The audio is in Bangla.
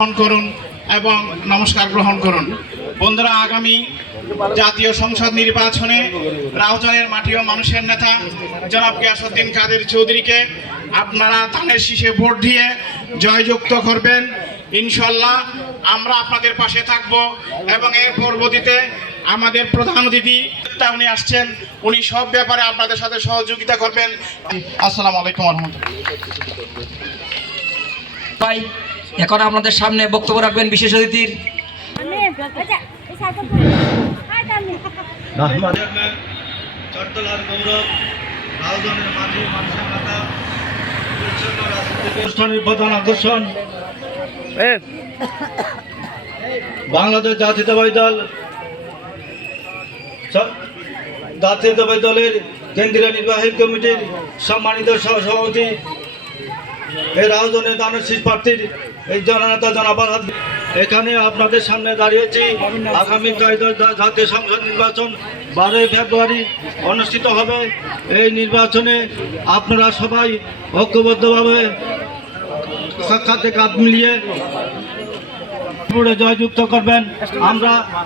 গ্রহণ করুন এবং নমস্কার গ্রহণ করুন। বন্ধুরা, আগামী জাতীয় সংসদ নির্বাচনে রাউজানের মাটি ও মানুষের নেতা জনাব গিয়াসউদ্দিন কাদের চৌধুরীকে আপনারা ধানের শীষে ভোট দিয়ে জয়যুক্ত করবেন। ইনশাল্লাহ আমরা আপনাদের পাশে থাকব এবং এর পরবর্তীতে আমাদের প্রধান অতিথি উনি আসছেন, উনি সব ব্যাপারে আপনাদের সাথে সহযোগিতা করবেন। আসসালামু আলাইকুম ওয়া রাহমাতুল্লাহ। এখন আপনাদের সামনে বক্তব্য রাখবেন বিশেষ অতিথির প্রধান আকর্ষণ বাংলাদেশ জাতীয়তাবাদী দলের কেন্দ্রীয় নির্বাহী কমিটির সম্মানিত সহসভাপতি এই রাউজানের ধানের শীষ প্রার্থীর এই জননেতা জনাব এখানে আপনাদের সামনে দাঁড়িয়েছি। আগামী জাতীয় সংসদ নির্বাচন 12 ফেব্রুয়ারি অনুষ্ঠিত হবে। এই নির্বাচনে আপনারা সবাই ঐক্যবদ্ধভাবে সাক্ষাতে কাঁধ মিলিয়ে জয়যুক্ত করবেন। আমরা